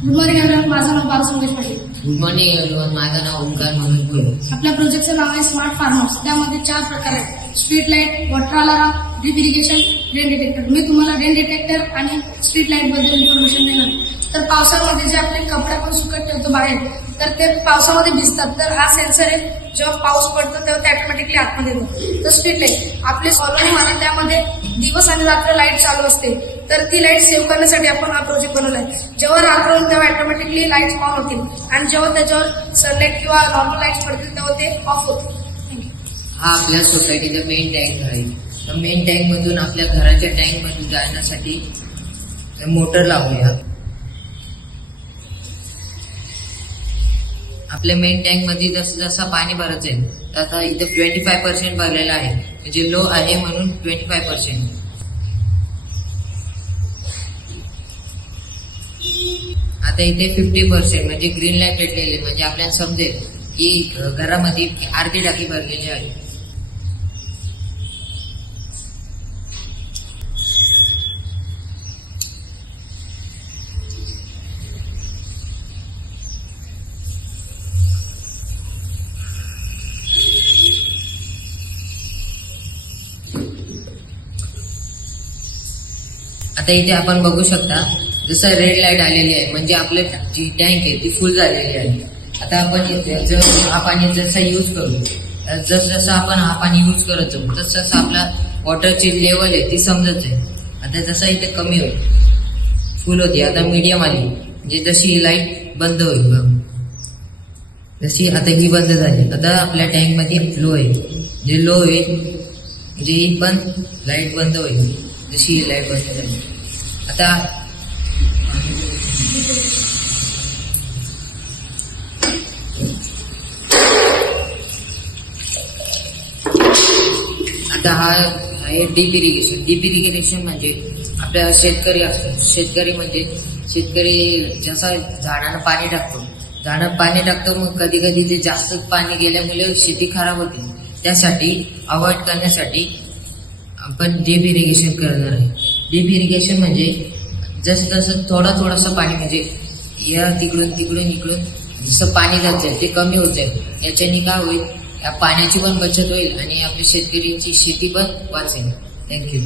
Good morning everyone, माझं नाव Paras Mangesh Patil. Good morning everyone, माझं नाव ओंकार मनोज भोये. आपल्या प्रोजेक्टचं नाव आहे स्मार्ट फार्म हाऊस. त्यामध्ये 4 प्रकार आहेत: street light, water alarm, drip irrigation, rain detector. मी तुम्हाला रेन डिटेक्टर आणि स्ट्रीट लाईट बद्दल इन्फॉर्मेशन देणार. तर पावसामध्ये जे आपले कपडे आपण सुकत ठेवतो बाहेर, तर ते पावसामध्ये भिजतात. तर हा सेन्सर आहे, जेव्हा पाऊस पडतो तेव्हा ते ऑटोमॅटिकली आतमध्ये येतो. तर स्ट्रीट लाईट आपले कॉलनीमध्ये त्यामध्ये दिवस आणि रात्र लाईट चालू असते. तर ती लाईट सेव्ह करण्यासाठी आपण हा प्रोजेक्ट बनवलाय. जेव्हा रात्र होईल तेव्हा ऑटोमॅटिकली लाईट्स ऑन होतील आणि जेव्हा त्याच्यावर सनलाईट किंवा नॉर्मल लाईट्स पडतील तेव्हा ते ऑफ होतील. हा आपल्या सोसायटीचा मेन टँक आहे. तर मेन टँक मधून आपल्या घराच्या टँक मध्ये जाण्यासाठी मोटर लावूया. आपल्या मेन टँक मध्ये जसं जसं पाणी भरायचं आहे, तर आता इथे 25% भरलेलं आहे, म्हणजे लो आहे म्हणून 25%. आता इथे 50% म्हणजे ग्रीन लाईट पेटलेली, म्हणजे आपल्याला समजेल की घरामध्ये अर्धी टाकी भरलेली आहे. आता इथे आपण बघू शकता जसं रेड लाईट आलेली आहे, म्हणजे आपली जी टँक आहे ती फुल झालेली आहे. आता आपण जर हा पाणी जसा यूज करू, जसं आपण हा पाणी यूज करत जाऊ तसं आपला वॉटरची लेवल आहे ती समजत आहे. आता जसं इथे कमी होईल, फुल होती, आता मीडियम आली, म्हणजे जशी लाईट बंद होईल, जशी आता ही बंद झाली. आता आपल्या टँक मध्ये लो आहे, जे लो होईल म्हणजे ही पण लाईट बंद होईल, जशी लाईट बंद झाली. आता हा आहे डीप इरिगेशन. डीप इरिगेशन म्हणजे आपल्या शेतकरी असतो. शेतकरी जसं झाडांना पाणी टाकतो, मग कधी कधी ते जास्त पाणी गेल्यामुळे शेती खराब होते. त्यासाठी अवॉइड करण्यासाठी आपण डीप इरिगेशन करणार आहे. डीप इरिगेशन म्हणजे जसं थोडंसं पाणी, म्हणजे या इकडून जसं पाणी जातं ते कमी होत जाईल. याच्याने काय होईल, या पाण्याची पण बचत होईल आणि आपल्या शेतकऱ्यांची शेती पण वाचेल. थँक्यू.